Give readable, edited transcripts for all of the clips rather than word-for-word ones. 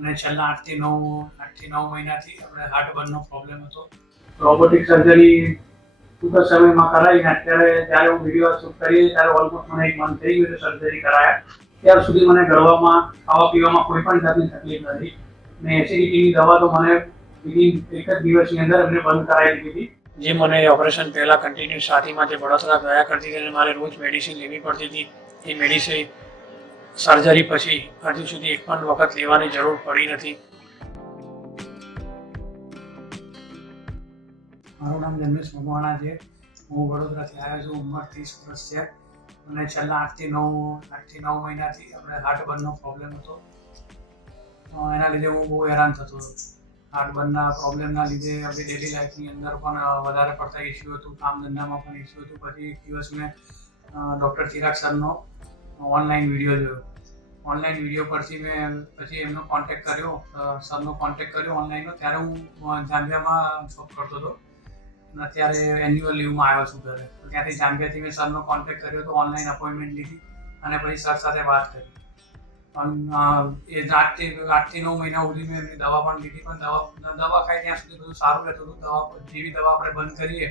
અને છેલ્લા 8 થી 9 મહિનાથી આપણે હાર્ટ બર્નનો પ્રોબ્લેમ હતો. રોબોટિક સર્જરી ટૂંક જ સમયમાં કરાવીને અત્યારે જ્યારે હું વિડીયો શૂટ કરીએ ત્યારે ઓલમોસ્ટ મને 1 મંથ થઈ ગયું છે સર્જરી કરાયા. ત્યાર સુધી મને ગળવામાં, ખાવા પીવામાં કોઈ પણ જાતની તકલીફ નથી. ને એસિડિટીની દવા તો મને વિધિન 1 જ દિવસની અંદર એમને બંધ કરાવી દીધી હતી. જે મને ઓપરેશન પહેલાં કન્ટિન્યુ છાતીમાં જે બળતરા થયા કરતી હતી અને મારે રોજ મેડિસિન લેવી પડતી હતી, એ મેડિસિન સર્જરી પછી હજુ સુધી એક પણ વખત લેવાની જરૂર પડી નથી. મારું નામ જન્મેશ મકવાણા છે. હું વડોદરાથી આવ્યો છું. ઉંમર 30 વર્ષ છે અને છેલ્લા 8 થી 9 મહિનાથી આપણે હાર્ટ બર્નનો પ્રોબ્લેમ હતો. એના લીધે હું બહુ હેરાન થતો હતો. હાર્ટ બર્નના પ્રોબ્લેમના લીધે આપણી ડેલી લાઈફની અંદર પણ વધારે પડતા ઇસ્યુ હતું, કામ ધંધામાં પણ ઇસ્યુ હતું. પછી એક દિવસ મેં ડૉક્ટર ચિરાગ સરનો ઓનલાઈન વિડીયો જોયો. ઓનલાઈન વિડીયો પરથી મેં પછી એમનો કોન્ટેક્ટ કર્યો, સરનો કોન્ટેક્ટ કર્યો ઓનલાઈનનો. ત્યારે હું જાંબિયામાં જોબ કરતો હતો અને અત્યારે એન્યુઅલ લીવમાં આવ્યો છું ઘરે. ત્યાંથી જાંબિયાથી મેં સરનો કોન્ટેક્ટ કર્યો હતો, ઓનલાઈન અપોઇન્ટમેન્ટ લીધી અને પછી સર સાથે વાત કરી. એ 8 થી 9 મહિના સુધી મેં એમની દવા પણ લીધી, પણ દવા ખાઈ ત્યાં સુધી બધું સારું રહેતું હતું. જેવી દવા આપણે બંધ કરીએ,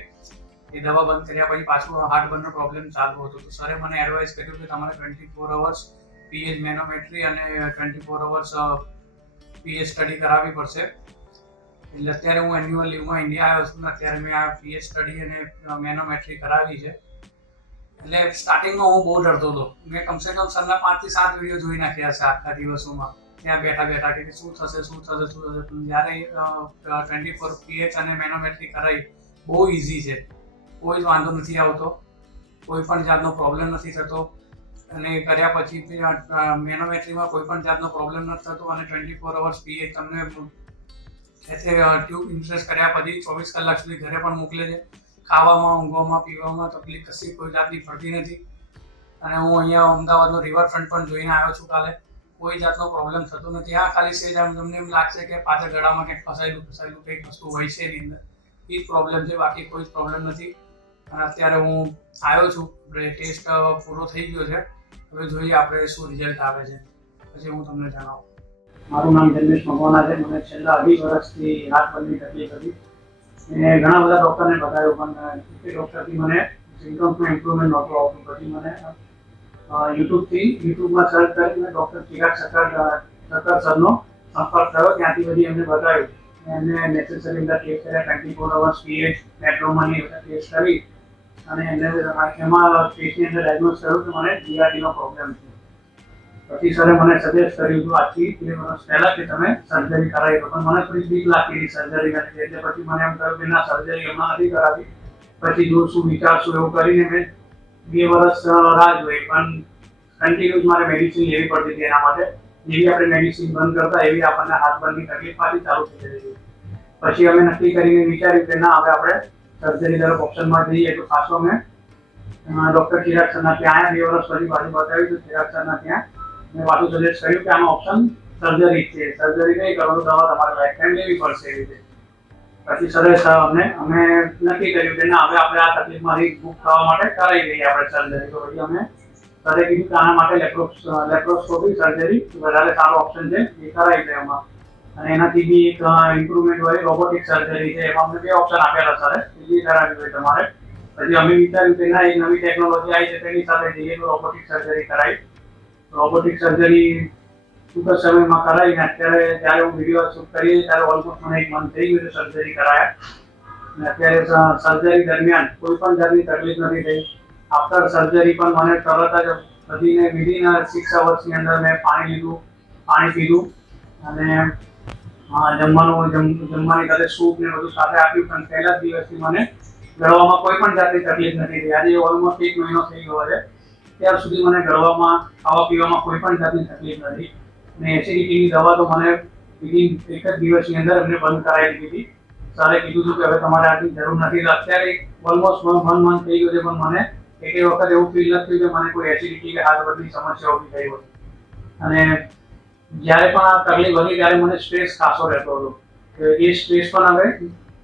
એ દવા બંધ કર્યા પછી પાછું હાર્ટ બર્નનો પ્રોબ્લેમ ચાલુ હતો. તો સરે મને એડવાઇસ કર્યું કે તમારે 24 અવર્સ પીએચ મેનોમેટ્રી અને 24 અવર્સ પીએચ સ્ટડી કરાવવી પડશે. એટલે અત્યારે હું એન્યુઅલ લીવમાં ઇન્ડિયા આવ્યો છું ને અત્યારે મેં આ પીએચ સ્ટડી અને મેનોમેટ્રી કરાવી છે. એટલે સ્ટાર્ટિંગમાં હું બહુ ડરતો હતો. મેં કમસે કમ સરના 5 થી 7 વિડીયો જોઈ નાખ્યા છે આખા દિવસોમાં, ત્યાં બેઠા બેઠા કે શું થશે. પણ જ્યારે 24 પીએચ અને મેનોમેટ્રી કરાવી, બહુ ઇઝી છે. કોઈ જ વાંધો નથી આવતો, કોઈ પણ જાતનો પ્રોબ્લેમ નથી થતો. અને એ કર્યા પછી મેનોમેટ્રીમાં કોઈ પણ જાતનો પ્રોબ્લેમ નથી થતો અને 24 અવર્સ પીએચ તમને ટ્યુબ ઇન્સ્યુરન્સ કર્યા પછી 24 કલાક સુધી ઘરે પણ મોકલે છે. ખાવામાં, ઊંઘવામાં, પીવામાં તકલીફ કશી કોઈ જાતની પડતી નથી. અને હું અહીંયા અમદાવાદનો રિવરફ્રન્ટ પણ જોઈને આવ્યો છું કાલે. કોઈ જાતનો પ્રોબ્લેમ થતો નથી. હા, ખાલી સેજ તમને એમ લાગશે કે પાછળ ગળામાં કંઈક ફસાયેલું કંઈક વસ્તુ હોય છે એની અંદર, એ જ પ્રોબ્લેમ છે, બાકી કોઈ જ પ્રોબ્લેમ નથી. અને અત્યારે હું આવ્યો છું, ટેસ્ટ પૂરો થઈ ગયો છે. હવે જોઈએ આપણે શું રિઝલ્ટ આવે છે, પછી હું તમને જણાવું. મારું નામ જન્મેશ મકવાણા છે. મને છેલ્લા 20 વર્ષથી હાર્ટ બર્નની તકલીફ હતી. મેં ઘણા બધા ડૉક્ટરને બતાવ્યું પણ એ ડૉક્ટરથી મને સિમ્ટમ્સમાં ઇમ્પ્રુવમેન્ટ નહોતું આવતું. પછી મને યુટ્યુબમાં સર્ચ કરીને ડૉક્ટર ચિરાગ સરકાર સરનો સંપર્ક થયો. ત્યાંથી બધી એમને બતાવ્યું. એમને નેસેસરી બધા ટેસ્ટ કર્યા, 24 અવર્સ પીએચ, મેટ્રોમની બધા ટેસ્ટ કરી અને એમાં ટેસ્ટની અંદર ડાયગ્નોઝ કર્યું કે મને જીઆરડીનો પ્રોબ્લેમ છે. પછી સરે મને સજેસ્ટ કર્યું હતું આજથી 2 વર્ષ પહેલાં કે તમે સર્જરી કરાવી દો. પણ મને થોડી બીક લાગતી હતી સર્જરી નથી, એટલે પછી મને એમ કહ્યું કે ના, સર્જરી હમણાં નથી કરાવી, પછી જોશું, વિચારશું. એવું કરીને મેં 2 વર્ષ રાહ જોઈ. પણ કન્ટિન્યુઅસ મારે મેડિસિન લેવી પડતી હતી એના માટે. જેવી આપણે મેડિસિન બંધ કરતા એવી આપણને હાર્ટ બર્નની તકલીફ પાછી ચાલુ થઈ જતી. પછી અમે નક્કી કરીને વિચાર્યું કે ના, હવે આપણે સર્જરી તરફ ઓપ્શનમાં જઈએ. તો પાછો અમે ડૉક્ટર ચિરાગ સરના ત્યાં આવ્યા. 2 વર્ષ પછી પાછું બતાવ્યું તો ચિરાગ સરના ત્યાં મેં પાછું સજેસ્ટ કર્યું કે આનો ઓપ્શન સર્જરી છે. સર્જરી નહીં કરો તો દવા તમારે લાઈફ ટાઈમ લેવી પડશે એવી રીતે. પછી સરે અમે નક્કી કર્યું કે ના, હવે આપણે આ તકલીફમાંથી મુક્ત થવા માટે કરાવી દઈએ આપણે સર્જરી. તો પછી અમે સરે કીધું કે આના માટે લેપ્રોસ્કોપી સર્જરી વધારે સારો ઓપ્શન છે, એ કરાવી દે એમાં. અને એનાથી બી એક ઇમ્પ્રુવમેન્ટ હોય રોબોટિક સર્જરી છે. એમાં અમને 2 ઓપ્શન આપેલા સરે, એ કરાવી હોય તમારે. પછી અમે વિચાર્યું કે ના, એક નવી ટેકનોલોજી આવી છે તેની સાથે જઈએ તો રોબોટિક સર્જરી કરાવી. રોબોટિક સર્જરી ટૂંક જ સમયમાં કરાવીને અત્યારે જ્યારે હું વિડીયો શૂટ કરીએ ત્યારે ઓલમોસ્ટ મને 1 મંથ થઈ ગયું છે સર્જરી કરાયા. અને અત્યારે સર્જરી દરમિયાન કોઈ પણ જાતની તકલીફ નથી થઈ. આફ્ટર સર્જરી પણ મને તરત જ બધીને વિધિન 6 અવર્સની અંદર મેં પાણી પીધું અને જમવાની સાથે સૂપ ને બધું સાથે આપ્યું. પણ પહેલા જ દિવસથી મને ગળવામાં કોઈ પણ જાતની તકલીફ નથી થઈ. આજે ઓલમોસ્ટ 1 મહિનો થઈ ગયો છે. ત્યાર સુધી મને ગળવામાં, ખાવા પીવામાં કોઈ પણ જાતની તકલીફ નથી. અને એસિડિટીની દવા તો મને વિધિન 1 જ દિવસની અંદર એમને બંધ કરાવી દીધી હતી. સરે કીધું હતું કે હવે તમારે આની જરૂર નથી. અત્યારે ઓલમોસ્ટ 1 મંથ થઈ ગયો છે પણ મને એક વખત એવું ફીલ નથી થયું કે મને કોઈ એસિડિટી કે હાર્ટ બર્નની સમસ્યા ઊભી થઈ હોય. અને જ્યારે પણ આ તકલીફ હતી ત્યારે મને સ્ટ્રેસ ખાસો રહેતો હતો. એ સ્ટ્રેસ પણ હવે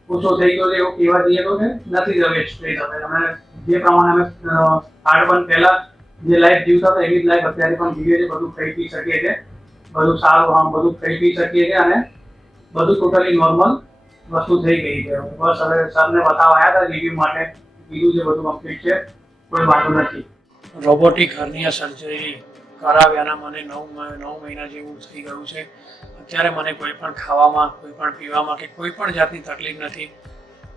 ઓછો થઈ ગયો છે એવું કહેવા જઈએ તો કે નથી જ હવે સ્ટ્રેસ. હવે અમે જે પ્રમાણે અમે હાર્ટ બર્ન પહેલા જે લાઈફ જીવતા હતા એવી જ લાઈફ અત્યારે પણ જીવીએ છીએ. બધું ખાઈ પી શકીએ છીએ. બધું સારું, આમ બધું ખાઈ પી શકીએ છીએ અને બધું ટોટલી નોર્મલ વસ્તુ થઈ ગઈ છે. બસ હવે સરને બતાવવા આવ્યા હતા રિવ્યુ માટે, કીધું છે બધું કમ્પ્લીટ છે, કોઈ વાંધો નથી. રોબોટિક હર્નિયા સર્જરી કરાવ્યાના મને 9 મહિના જેવું થઈ ગયું છે. અત્યારે મને કોઈ પણ ખાવામાં, કોઈ પણ પીવામાં કે કોઈ પણ જાતની તકલીફ નથી.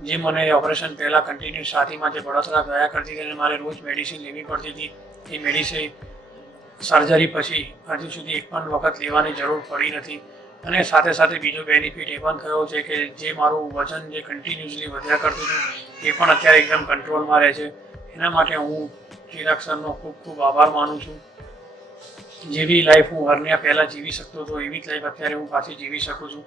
જે મને ઓપરેશન પહેલાં કન્ટિન્યુ છાતીમાં જે બળતરા થયા કરતી હતી અને મારે રોજ મેડિસિન લેવી પડતી હતી, એ મેડિસિન સર્જરી પછી હજુ સુધી એક પણ વખત લેવાની જરૂર પડી નથી. અને સાથે સાથે બીજો બેનિફિટ એ પણ થયો છે કે જે મારું વજન જે કન્ટિન્યુઅસલી વધ્યા કરતું હતું એ પણ અત્યારે એકદમ કંટ્રોલમાં રહે છે. એના માટે હું ચિરાગ સરનો ખૂબ ખૂબ આભાર માનું છું. જેવી લાઈફ હું હર્નિયા પહેલાં જીવી શકતો હતો એવી જ લાઈફ અત્યારે હું પાછી જીવી શકું છું.